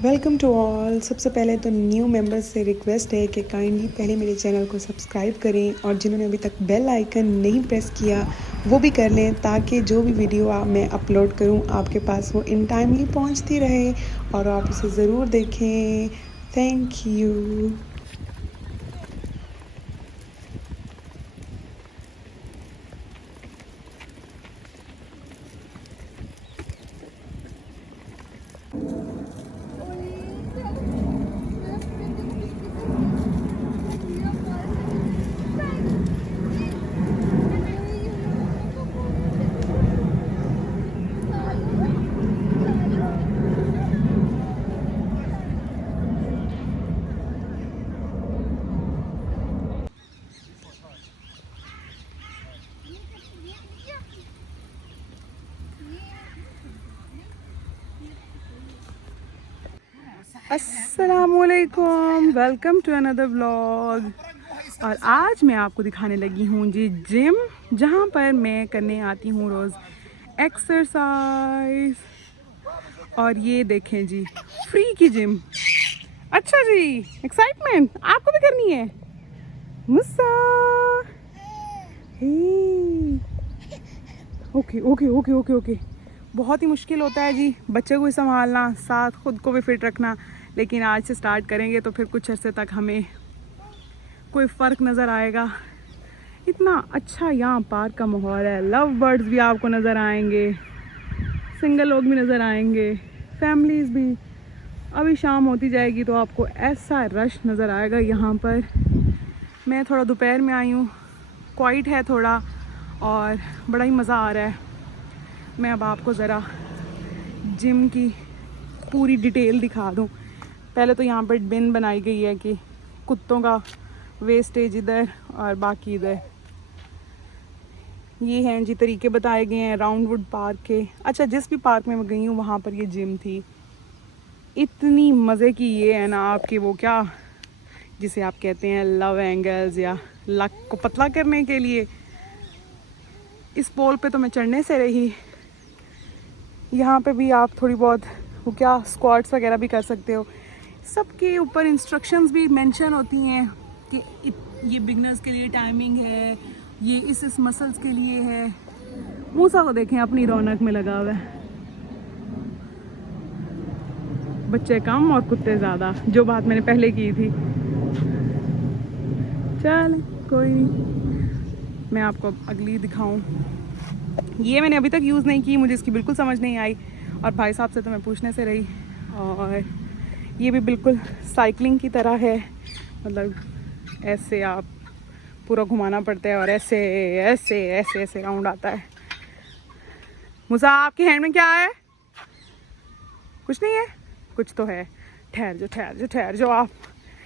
Welcome to all. सबसे पहले तो न्यू मेंबर्स से रिक्वेस्ट है कि काइंडली पहले मेरे चैनल को सब्सक्राइब करें और जिन्होंने अभी तक बेल आइकन नहीं प्रेस किया वो भी कर लें, ताकि जो भी वीडियो मैं अपलोड करूं आपके पास वो इन टाइमली पहुंचती रहे और आप उसे ज़रूर देखें। Thank you. अस्सलामुअलैकुम, वेलकम टू अनदर व्लॉग। और आज मैं आपको दिखाने लगी हूँ जी जिम, जहाँ पर मैं करने आती हूँ रोज़ एक्सरसाइज। और ये देखें जी, फ्री की जिम। अच्छा जी, एक्साइटमेंट आपको भी करनी है मुस्सा। Okay okay okay okay okay. बहुत ही मुश्किल होता है जी बच्चे को ही संभालना, साथ खुद को भी फिट रखना, लेकिन आज से स्टार्ट करेंगे तो फिर कुछ अरसे तक हमें कोई फ़र्क नज़र आएगा। इतना अच्छा यहाँ पार्क का माहौल है, लव बर्ड्स भी आपको नज़र आएंगे, सिंगल लोग भी नज़र आएंगे, फैमिलीज़ भी। अभी शाम होती जाएगी तो आपको ऐसा रश नज़र आएगा यहाँ पर। मैं थोड़ा दोपहर में आई हूँ, क्वाइट है थोड़ा और बड़ा ही मज़ा आ रहा है। मैं अब आपको ज़रा जिम की पूरी डिटेल दिखा दूँ। पहले तो यहाँ पर बिन बनाई गई है कि कुत्तों का वेस्टेज इधर और बाकी इधर। ये हैं जी तरीके बताए गए हैं राउंडवुड पार्क के। अच्छा, जिस भी पार्क में मैं गई हूँ वहाँ पर ये जिम थी। इतनी मज़े की ये है ना आपके वो क्या जिसे आप कहते हैं लव एंगल्स या लक को पतला करने के लिए। इस पोल पे तो मैं चढ़ने से रही। यहाँ पे भी आप थोड़ी बहुत वो क्या स्क्वाट्स वगैरह भी कर सकते हो। सबके ऊपर इंस्ट्रक्शंस भी मेंशन होती हैं कि ये बिगनर्स के लिए टाइमिंग है, ये इस मसल्स के लिए है। मूसा को देखें अपनी रौनक में लगा हुआ है। बच्चे कम और कुत्ते ज़्यादा, जो बात मैंने पहले की थी। चल कोई नहीं, मैं आपको अगली दिखाऊं। ये मैंने अभी तक यूज़ नहीं की, मुझे इसकी बिल्कुल समझ नहीं आई और भाई साहब से तो मैं पूछने से रही। और ये भी बिल्कुल साइकिलिंग की तरह है, मतलब ऐसे आप पूरा घुमाना पड़ता है और ऐसे ऐसे ऐसे ऐसे राउंड आता है। मुसा आपके हैंड में क्या है? कुछ नहीं है? कुछ तो है। ठहर जो ठहर जो ठहर जो आप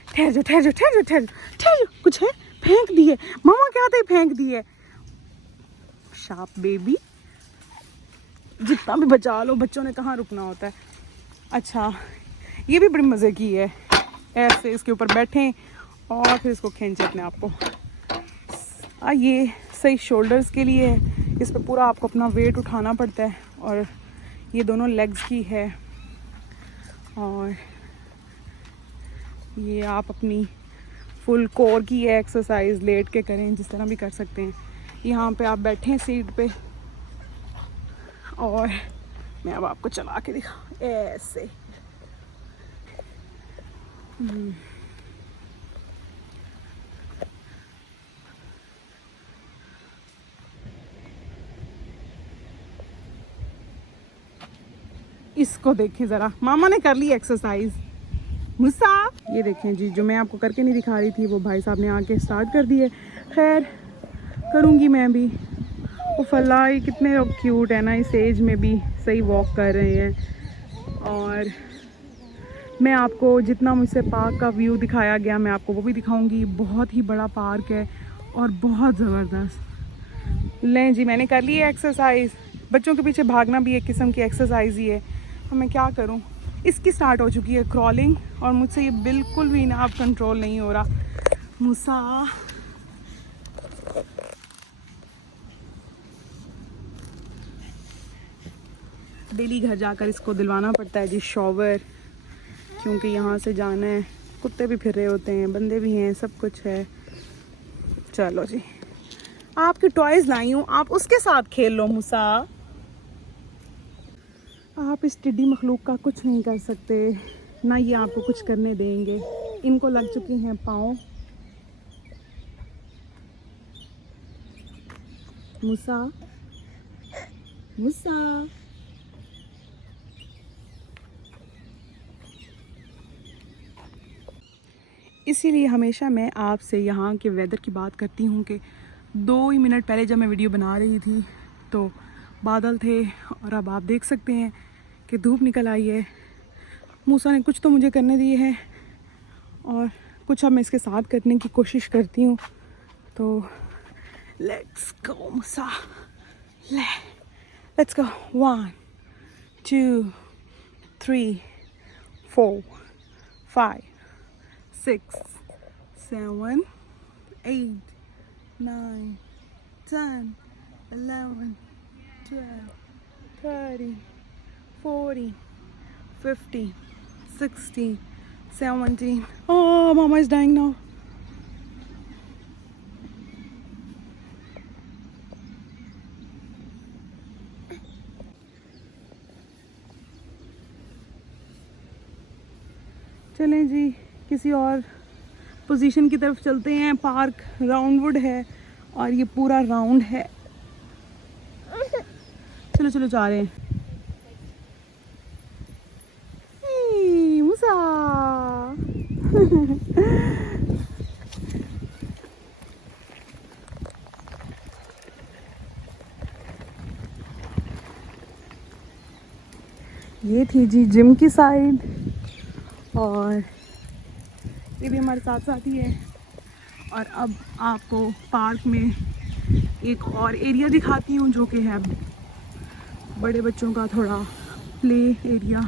ठहर जो ठहर जो ठहर जो ठहर जो ठहर जो। कुछ है? फेंक दिए मामा के आते ही फेंक दिए। शार्प बेबी, जितना भी बचा लो, बच्चों ने कहाँ रुकना होता है। अच्छा, ये भी बड़ी मज़े की है। ऐसे इसके ऊपर बैठें और फिर इसको खींचे अपने आप को। ये सही शोल्डर्स के लिए है, इस पर पूरा आपको अपना वेट उठाना पड़ता है। और ये दोनों लेग्स की है। और ये आप अपनी फुल कोर की है एक्सरसाइज, लेट के करें, जिस तरह भी कर सकते हैं। यहाँ पे आप बैठें सीट पे और मैं अब आपको चला के दिखाऊं ऐसे। इसको देखें ज़रा, मामा ने कर ली एक्सरसाइज। मुस्सा, ये देखें जी, जो मैं आपको करके नहीं दिखा रही थी वो भाई साहब ने आके स्टार्ट कर दी है। खैर करूँगी मैं भी। वो फलाई कितने लोग क्यूट है ना, इस एज में भी सही वॉक कर रहे हैं। और मैं आपको जितना मुझसे पार्क का व्यू दिखाया गया मैं आपको वो भी दिखाऊंगी। बहुत ही बड़ा पार्क है और बहुत ज़बरदस्त। लें जी, मैंने कर ली है एक्सरसाइज। बच्चों के पीछे भागना भी एक किस्म की एक्सरसाइज ही है, तो मैं क्या करूं। इसकी स्टार्ट हो चुकी है क्रॉलिंग और मुझसे ये बिल्कुल भी ना अब कंट्रोल नहीं हो रहा। मूसा, डेली घर जाकर इसको दिलवाना पड़ता है जी शॉवर। क्योंकि यहाँ से जाना है। कुत्ते भी फिर रहे होते हैं, बंदे भी हैं, सब कुछ है। चलो जी, आपके टॉयज़ लाई हूँ, आप उसके साथ खेल लो मूसा। आप इस टिड्डी मखलूक का कुछ नहीं कर सकते, ना ये आपको कुछ करने देंगे। इनको लग चुकी हैं पाँव। मूसा, मूसा, इसीलिए हमेशा मैं आपसे यहाँ के वेदर की बात करती हूँ कि 2 ही मिनट पहले जब मैं वीडियो बना रही थी तो बादल थे और अब आप देख सकते हैं कि धूप निकल आई है। मूसा ने कुछ तो मुझे करने दिए हैं और कुछ अब मैं इसके साथ करने की कोशिश करती हूँ। तो let's go Musa, let's go. 1 2 3 4 5 6 7 8 9 10 11 12 13 14 15 16 17. Oh, Mama is dying now. चलें जी, किसी और पोजीशन की तरफ चलते हैं। पार्क राउंडवुड है और ये पूरा राउंड है। चलो चलो जा रहे हैं। मूसा ये थी जी जिम की साइड और ये भी हमारे साथ साथ ही है। और अब आपको पार्क में एक और एरिया दिखाती हूँ जो कि है बड़े बच्चों का थोड़ा प्ले एरिया।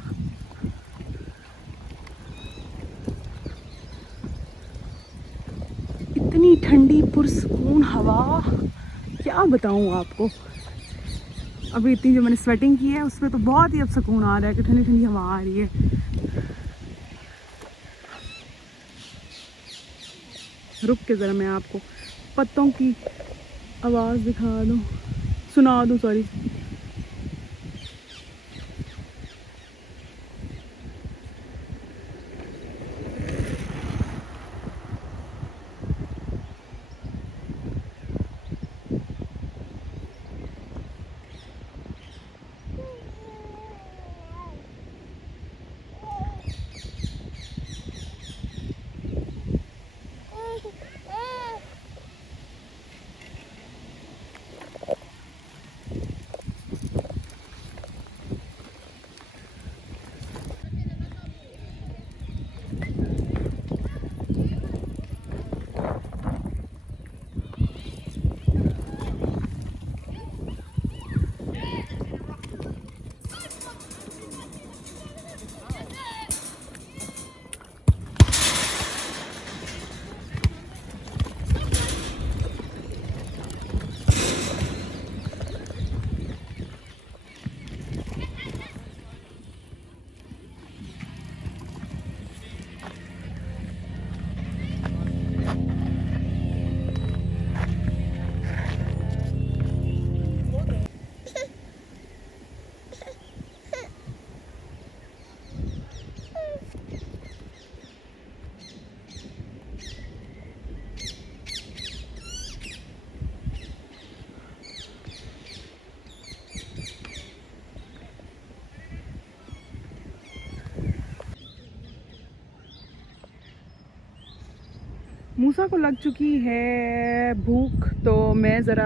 इतनी ठंडी पुरसकून हवा, क्या बताऊँ आपको। अभी इतनी जो मैंने स्वेटिंग की है उसमें तो बहुत ही अब सुकून आ रहा है कि ठंडी ठंडी हवा आ रही है। रुक के ज़रा मैं आपको पत्तों की आवाज़ दिखा दूँ, सुना दूँ, सॉरी। मूसा को लग चुकी है भूख, तो मैं ज़रा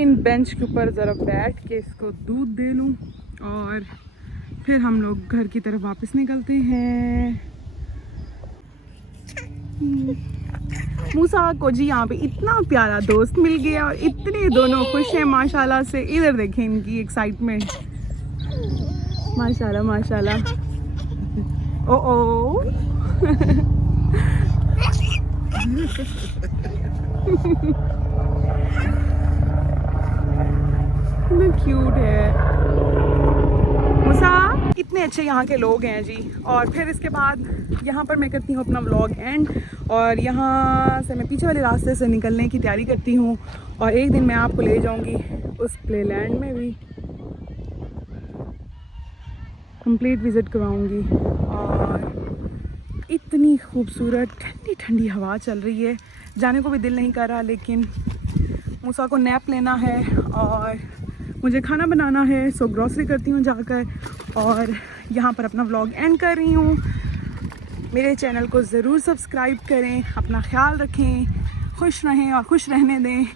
इन बेंच के ऊपर ज़रा बैठ के इसको दूध दे लूँ और फिर हम लोग घर की तरफ वापस निकलते हैं। मूसा को जी यहाँ पे इतना प्यारा दोस्त मिल गया और इतने दोनों खुश हैं माशाल्लाह से। इधर देखें इनकी एक्साइटमेंट, माशाल्लाह माशाल्लाह। ओ ओ कितना क्यूट है। मूसा, इतने अच्छे यहाँ के लोग हैं जी। और फिर इसके बाद यहाँ पर मैं करती हूँ अपना व्लॉग एंड, और यहाँ से मैं पीछे वाले रास्ते से निकलने की तैयारी करती हूँ। और एक दिन मैं आपको ले जाऊँगी उस प्लेलैंड में भी, कंप्लीट विज़िट करवाऊँगी। और इतनी खूबसूरत ठंडी ठंडी हवा चल रही है, जाने को भी दिल नहीं कर रहा, लेकिन मूसा को नैप लेना है और मुझे खाना बनाना है। सो ग्रॉसरी करती हूँ जाकर, और यहाँ पर अपना व्लॉग एंड कर रही हूँ। मेरे चैनल को ज़रूर सब्सक्राइब करें, अपना ख्याल रखें, खुश रहें और खुश रहने दें।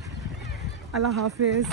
अल्लाह हाफिज़।